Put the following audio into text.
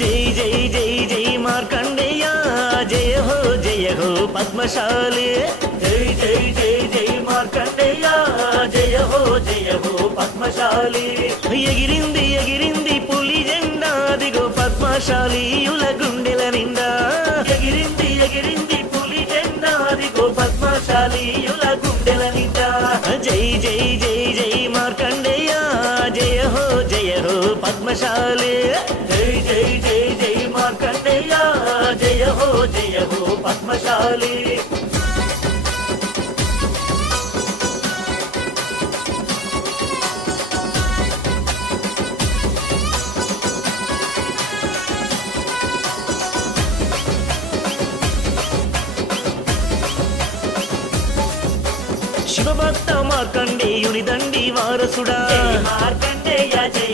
జై జై జై జై మార్కండేయ జయ హో పద్మశాలి జై జై జై జై మార్కండేయ జయ హో పద్మశాలి ఎగిరింది ఎగిరింది పులి జెండా దిగో పద్మశాలీయుల గుండెల నిండా ఎగిరింది ఎగిరింది పులి జెండా దిగో పద్మశాలీయుల గుండెల నిండా జై జై జై జై మార్కండేయ జయ హో పద్మశాలి జై జై జై జై మార్కండేయ జయ హో పద్మశాలి శివభక్త మార్కండేయుని దండి వారసుడా మార్కండేయ జై